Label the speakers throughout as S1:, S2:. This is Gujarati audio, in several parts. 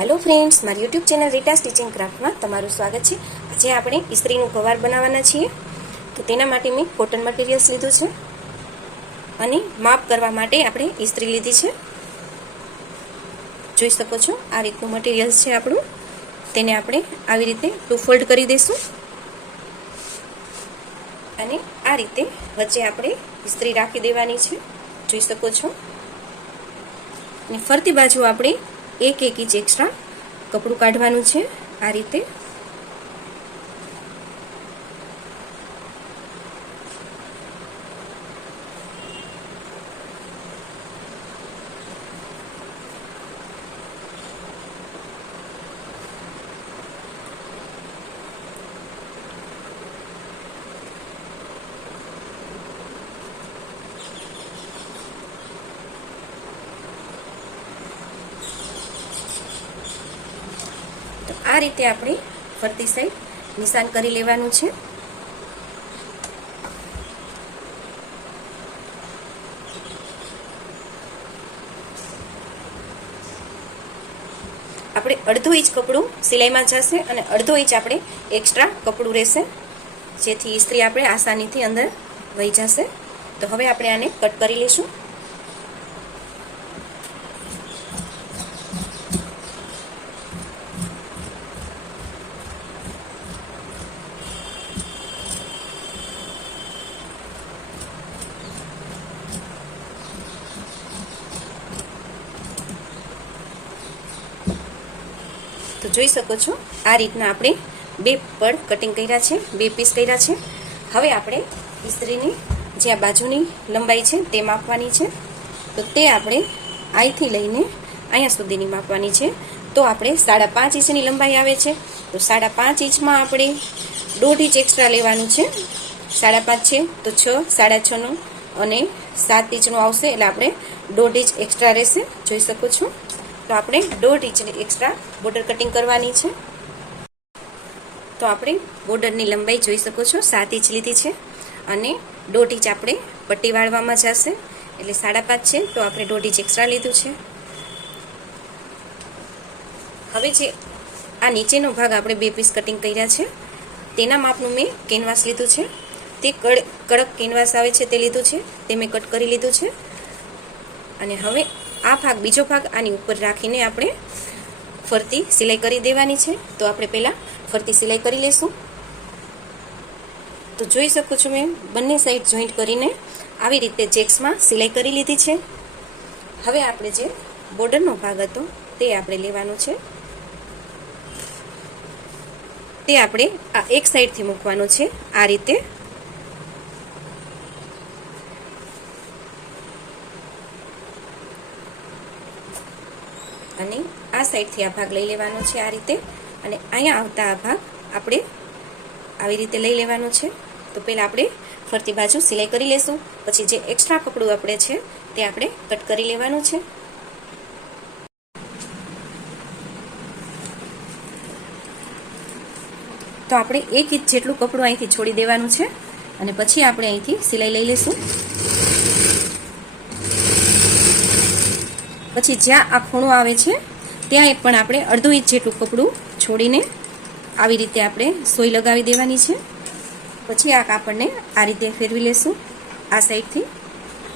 S1: હેલો ફ્રેન્ડ્સ મારી યુટ્યુબ ચેનલ રીટા સ્ટિચિંગ ક્રાફ્ટમાં તમારું સ્વાગત છે. આજે આપણે ઇસ્ત્રીનું કવાર બનાવવાના છીએ. તો તેના માટે મેં કોટન મટીરિયલ્સ લીધું છે. અને માપ કરવા માટે આપણે ઇસ્ત્રી લીધી છે. જોઈ શકો છો, આ રીતનું મટીરિયલ્સ છે આપણું. તેને આપણે આવી રીતે ટુ ફોલ્ડ કરી દઈશું. અને આ રીતે વચ્ચે આપણે ઇસ્ત્રી રાખી દેવાની છે. જોઈ શકો છો. અને ફરતી બાજુ આપણે એક એક ઇંચ એક્સ્ટ્રા કપડું કાઢવાનું છે આ રીતે તો રીતે આપણે ફરતી સાઈડ નિશાન કરી લેવાનું છે. આપણે અડધો ઇંચ કપડું સિલાઈમાં જશે અને અડધો ઇંચ આપણે એક્સ્ટ્રા કપડું રહેશે. જેથી ઇસ્ત્રી આપણે આસાનીથી અંદર વહી જશે. તો હવે આપણે આને કટ કરી લઈશું. જોઈ શકો છો, આ રીતના આપણે બે પડ કટિંગ કર્યા છે, બે પીસ કર્યા છે. હવે આપણે ઇસ્ત્રીની જે આ બાજુની લંબાઈ છે તે માપવાની છે. તો તે આપણે અહીંથી લઈને અહીંયા સુધીની માપવાની છે. તો આપણે સાડા પાંચ ઇંચની લંબાઈ આવે છે. તો સાડા પાંચ ઇંચમાં આપણે દોઢ ઇંચ એક્સ્ટ્રા લેવાનું છે. સાડા પાંચ છે, તો છ, સાડા છનું અને સાત ઇંચનું આવશે એટલે આપણે દોઢ ઇંચ એક્સ્ટ્રા રહેશે. જોઈ શકો છો? તો આપણે દોઢ ઇંચની એક્સ્ટ્રા બોર્ડર કટિંગ કરવાની છે. તો આપણે બોર્ડરની લંબાઈ જોઈ શકો છો, સાત ઇંચ લીધી છે અને દોઢ ઇંચ આપણે પટ્ટી વાળવામાં જશે. એટલે સાડા પાંચ છે, તો આપણે દોઢ ઇંચ એક્સ્ટ્રા લીધું છે. હવે જે આ નીચેનો ભાગ આપણે બે પીસ કટિંગ કર્યા છે, તેના માપનું મેં કેનવાસ લીધું છે. તે કડ, કડક કેનવાસ આવે છે તે લીધું છે, તે મેં કટ કરી લીધું છે. અને હવે આ ભાગ, બીજો ભાગ આની ઉપર રાખીને આપણે ફરતી સિલાઈ કરી દેવાની છે. તો આપણે પહેલાં ફરતી સિલાઈ કરી લઈશું તો જોઈ શકો છો મેં બંને સાઈડ જોઈન્ટ કરીને આવી રીતે ચેક્સમાં સિલાઈ કરી લીધી છે. હવે આપણે જે બોર્ડરનો ભાગ હતો, તે આપણે લેવાનો છે. તે આપણે આ એક સાઈડથી મૂકવાનો છે. આ રીતે અને આ સાઈડથી આ ભાગ લઈ લેવાનો છે આ રીતે. અને અહીંયા આવતા આ ભાગ આપણે આવી રીતે લઈ લેવાનો છે. તો પહેલાં આપણે ફરતી બાજુ સિલાઈ કરી લેશું. પછી જે એક્સ્ટ્રા કપડું આપણે છે, તે આપણે કટ કરી લેવાનું છે. તો આપણે એક ઇંચ જેટલું કપડું અહીંથી છોડી દેવાનું છે. અને પછી આપણે અહીંથી સિલાઈ લઈ લઈશું પછી જ્યાં આ ખૂણો આવે છે ત્યાં પણ આપણે અડધો ઇંચ જેટલું કપડું છોડીને આવી રીતે આપણે સોઈ લગાવી દેવાની છે. પછી આ કાપડને આ રીતે ફેરવી લેશું આ સાઈડથી.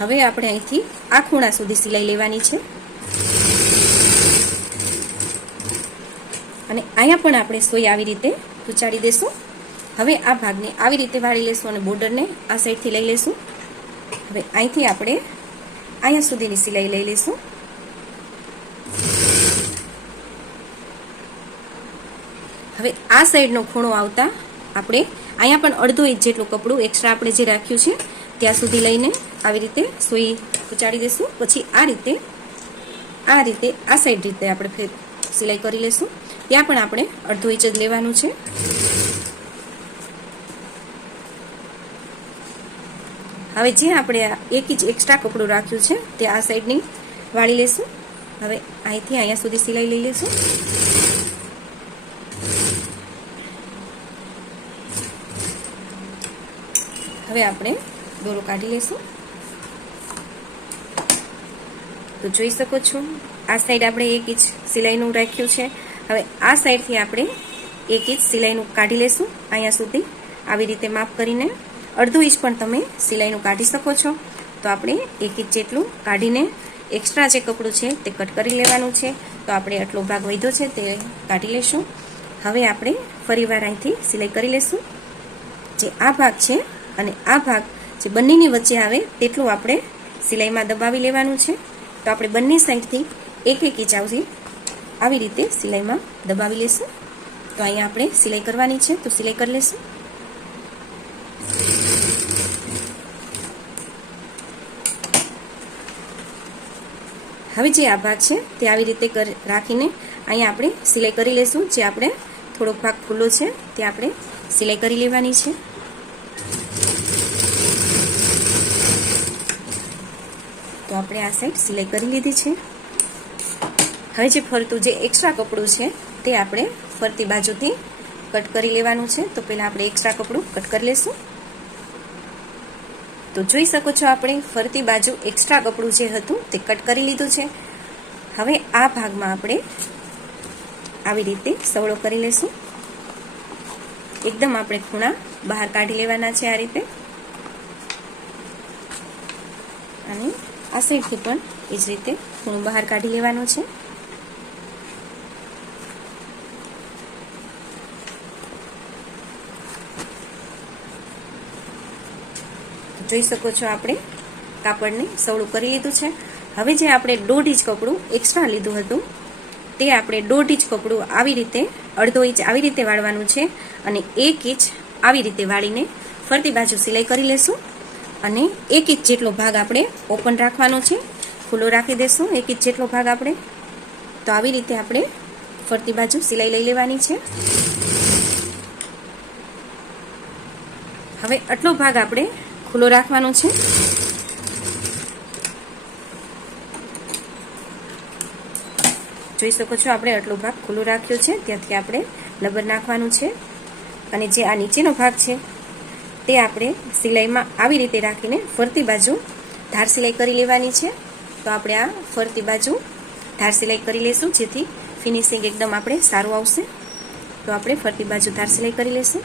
S1: હવે આપણે અહીંથી આ ખૂણા સુધી સિલાઈ લેવાની છે. અને અહીંયા પણ આપણે સોઈ આવી રીતે ઉચાડી દેશું. હવે આ ભાગને આવી રીતે વાળી લેશું અને બોર્ડરને આ સાઈડથી લઈ લેશું. હવે અહીંથી આપણે અહીંયા સુધીની સિલાઈ લઈ લઈશું હવે આ સાઈડનો ખૂણો આવતા આપણે અહીંયા પણ અડધો ઇંચ જેટલું કપડું એક્સ્ટ્રા આપણે જે રાખ્યું છે, ત્યાં સુધી લઈને આવી રીતે સોઈ ઉચાડી દઈશું. પછી આ રીતે આ રીતે, આ સાઈડ રીતે આપણે ફેર સિલાઈ કરી લઈશું. ત્યાં પણ આપણે અડધો ઇંચ જ લેવાનું છે. હવે જે આપણે એક ઇંચ એક્સ્ટ્રા કપડું રાખ્યું છે, તે આ સાઈડની વાળી લેશું હવે અહીંથી અહીંયા સુધી સિલાઈ લઈ લેશું હવે આપણે દોરો કાઢી લઈશું. તો જોઈ શકો છો, આ સાઈડ આપણે એક ઇંચ સિલાઈનું રાખ્યું છે. હવે આ સાઈડથી આપણે એક ઇંચ સિલાઈનું કાઢી લેશું અહીંયા સુધી આવી રીતે માપ કરીને અડધો ઇંચ પણ તમે સિલાઈનું કાઢી શકો છો. તો આપણે એક ઇંચ જેટલું કાઢીને એક્સ્ટ્રા જે કપડું છે તે કટ કરી લેવાનું છે. તો આપણે આટલો ભાગ વધ્યો છે તે કાઢી લેશું હવે આપણે ફરીવાર અહીંથી સિલાઈ કરી લેશું જે આ ભાગ છે અને આ ભાગ જે બંનેની વચ્ચે આવે તેટલું આપણે સિલાઈમાં દબાવી લેવાનું છે. તો આપણે બંને સાઈડથી એક એક ઇંચાવથી આવી રીતે સિલાઈમાં દબાવી લેશું. તો અહીંયા આપણે સિલાઈ કરવાની છે, તો સિલાઈ કરી લેશું. હવે જે આ ભાગ છે, તે આવી રીતે રાખીને અહીંયા આપણે સિલાઈ કરી લેશું. જે આપણે થોડોક ભાગ ખુલ્લો છે, તે આપણે સિલાઈ કરી લેવાની છે. આપણે આ સાઈડ સિલાઈ કરી લીધી છે. હવે જે ફરતું જે એક્સ્ટ્રા કપડું છે, તે આપણે ફરતી બાજુથી કટ કરી લેવાનું છે. તો પહેલાં આપણે એક્સ્ટ્રા કપડું કટ કરી લેશું. તો જોઈ શકો છો આપણે ફરતી બાજુ એક્સ્ટ્રા કપડું જે હતું, તે કટ કરી લીધું છે. હવે આ ભાગમાં આપણે આવી રીતે સવળો કરી લેશું. એકદમ આપણે ખૂણા બહાર કાઢી લેવાના છે આ રીતે. અને આ સાઈડથી પણ એ જ રીતે ખૂણો બહાર કાઢી લેવાનું છે. જોઈ શકો છો આપણે કાપડને સવળું કરી લીધું છે. હવે જે આપણે દોઢ ઇંચ કપડું એક્સ્ટ્રા લીધું હતું, તે આપણે દોઢ ઇંચ કપડું આવી રીતે, અડધો ઇંચ આવી રીતે વાળવાનું છે અને એક ઇંચ આવી રીતે વાળીને ફરતી બાજુ સિલાઈ કરી લેશું. અને એક ઇંચ જેટલો ભાગ આપણે ઓપન રાખવાનો છે. ખુલ્લો રાખી દેશું. એક ઇંચ જેટલો ભાગ આપણે. તો આવી રીતે આપણે ફરતી બાજુ સિલાઈ લઈ લેવાની છે. હવે આટલો ભાગ આપણે ખુલ્લો રાખવાનો છે. જોઈ શકો છો આપણે આટલો ભાગ ખુલ્લો રાખ્યો છે. ત્યાંથી આપણે લબર નાખવાનું છે. અને જે આ નીચેનો ભાગ છે તે આપણે સિલાઈમાં આવી રીતે રાખીને ફરતી બાજુ ધાર સિલાઈ કરી લેવાની છે. તો આપણે આ ફરતી બાજુ ધાર સિલાઈ કરી લેશું, જેથી ફિનિશિંગ એકદમ આપણે સારું આવશે. તો આપણે ફરતી બાજુ ધાર સિલાઈ કરી લેશું.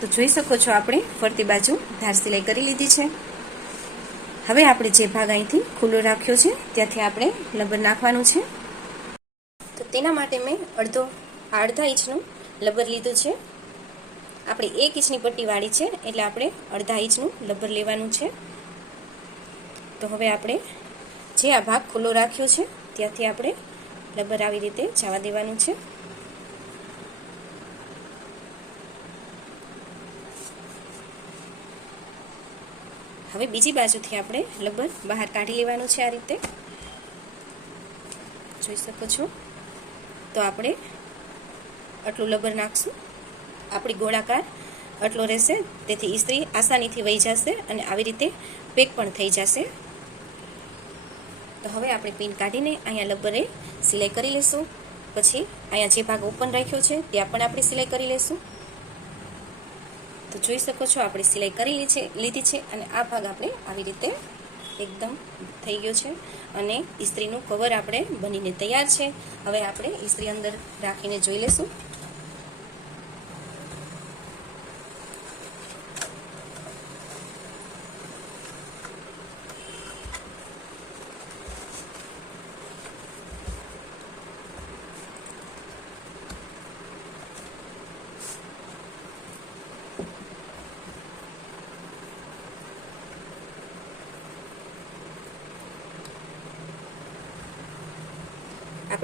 S1: તો જોઈ શકો છો આપણે ફરતી બાજુ ધાર સિલાઈ કરી લીધી છે. હવે આપણે જે ભાગ અહીંથી ખુલ્લો રાખ્યો છે, ત્યાંથી આપણે લબર નાખવાનું છે. તો તેના માટે મેં અડધો, અડધા ઇંચનું લબર લીધું છે. આપણે એક ઇંચની પટ્ટી વાળી છે, એટલે આપણે અડધા ઇંચનું લબર લેવાનું છે. તો હવે આપણે જે આ ભાગ ખુલ્લો રાખ્યો છે, ત્યાંથી આપણે લબર આવી રીતે જવા દેવાનું છે. હવે બીજી બાજુથી આપણે લબર બહાર કાઢી લેવાનું છે આ રીતે. જોઈ શકો છો? તો આપણે આટલું લબર નાખશું. આપણી ગોળાકાર આટલો રહેશે, તેથી ઇસ્ત્રી આસાનીથી વહી જશે અને આવી રીતે પેક પણ થઈ જશે. તો હવે આપણે પિન કાઢીને અહીંયા લબરે સિલાઈ કરી લેશું. પછી અહીંયા જે ભાગ ઓપન રાખ્યો છે, ત્યાં પણ આપણે સિલાઈ કરી લેશું. તો જોઈ શકો છો, આપણે સિલાઈ કરી છે લીધી છે અને આ ભાગ આપણે આવી રીતે એકદમ થઈ ગયો છે અને ઇસ્ત્રીનું કવર આપણે બનીને તૈયાર છે. હવે આપણે ઇસ્ત્રી અંદર રાખીને જોઈ લેશું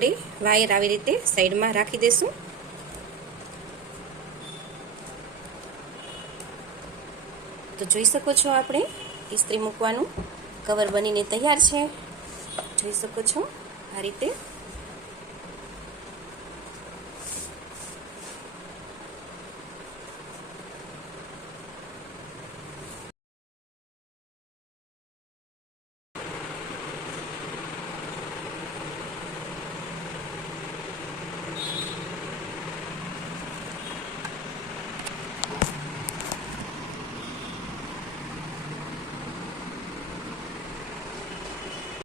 S1: આપણે વાયર આવી રીતે સાઈડમાં રાખી દઈશું તો જોઈ શકો છો આપણે ઇસ્ત્રી મૂકવાનું. કવર બનીને તૈયાર છે. જોઈ શકો છો આ રીતે